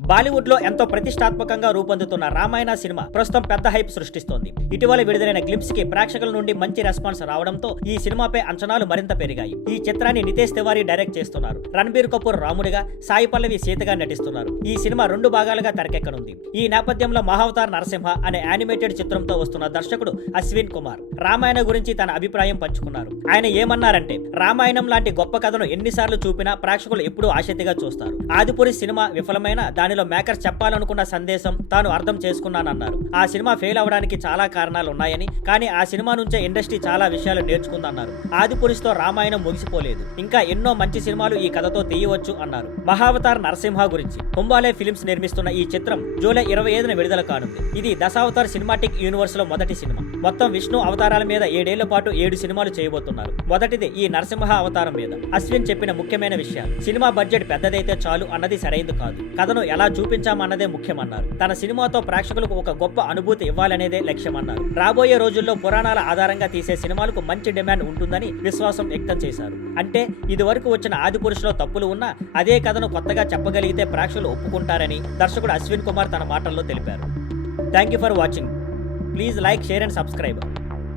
బాలీవుడ్ లో ఎంతో ప్రతిష్టాత్మకంగా రూపొందుతున్న రామాయణ సినిమా ప్రస్తుతం పెద్ద హైప్ సృష్టిస్తోంది. ఇటీవల విడుదలైన గ్లింప్స్ కి ప్రేక్షకుల నుండి మంచి రెస్పాన్స్ రావడంతో ఈ సినిమాపై అంచనాలు మరింత పెరిగాయి. ఈ చిత్రాన్ని నితేష్ తివారీ డైరెక్ట్ చేస్తున్నారు. రణబీర్ కపూర్ రాముడిగా, సాయి పల్లవి సీతగా నటిస్తున్నారు. ఈ సినిమా 2 భాగాలుగా తెరకెక్కనుంది. ఈ నేపథ్యంలో మహావతార్ నరసింహ అనే యానిమేటెడ్ చిత్రంతో వస్తున్న దర్శకుడు అశ్విన్ కుమార్ రామాయణ గురించి తన అభిప్రాయం పంచుకున్నారు. ఆయన ఏమన్నారంటే, రామాయణం లాంటి గొప్ప కథను ఎన్నిసార్లు చూపినా ప్రేక్షకులు ఎప్పుడూ ఆసక్తిగా చూస్తారు. ఆదిపురి సినిమా విఫలమైన దానిలో మేకర్స్ చెప్పాలనుకున్న సందేశం తాను అర్థం చేసుకున్నానన్నారు. ఆ సినిమా ఫెయిల్ అవడానికి చాలా కారణాలు ఉన్నాయని, కానీ ఆ సినిమా నుంచే ఇండస్ట్రీ చాలా విషయాలు నేర్చుకుందన్నారు. ఆదిపురుషుతో రామాయణం ముగిసిపోలేదు, ఇంకా ఎన్నో మంచి సినిమాలు ఈ కథతో తీయవచ్చు అన్నారు. మహావతార్ నరసింహ గురించి కుంబాలే ఫిల్మ్స్ నిర్మిస్తున్న ఈ చిత్రం జూలై 25న విడుదల కానుంది. ఇది దశావతార్ సినిమాటిక్ యూనివర్స్ లో మొదటి సినిమా. మొత్తం విష్ణు అవతారాల మీద 7 ఏళ్ల పాటు 7 సినిమాలు చేయబోతున్నారు. మొదటిది ఈ నరసింహ అవతారం మీద. అశ్విన్ చెప్పిన ముఖ్యమైన విషయాలు: సినిమా బడ్జెట్ పెద్దదైతే చాలు అన్నది సరైంది కాదు, కథను ఎలా చూపించామన్నదే ముఖ్యమన్నారు. తన సినిమాతో ప్రేక్షకులకు ఒక గొప్ప అనుభూతి ఇవ్వాలనేదే లక్ష్యమన్నారు. రాబోయే రోజుల్లో పురాణాల ఆధారంగా తీసే సినిమాలకు మంచి డిమాండ్ ఉంటుందని విశ్వాసం వ్యక్తం చేశారు. అంటే ఇదివరకు వచ్చిన ఆదిపురుషులో తప్పులు ఉన్నా అదే కథను కొత్తగా చెప్పగలిగితే ప్రేక్షకులు ఒప్పుకుంటారని దర్శకుడు అశ్విన్ కుమార్ తన మాటల్లో తెలిపారు. Thank you for watching. Please like, share and subscribe.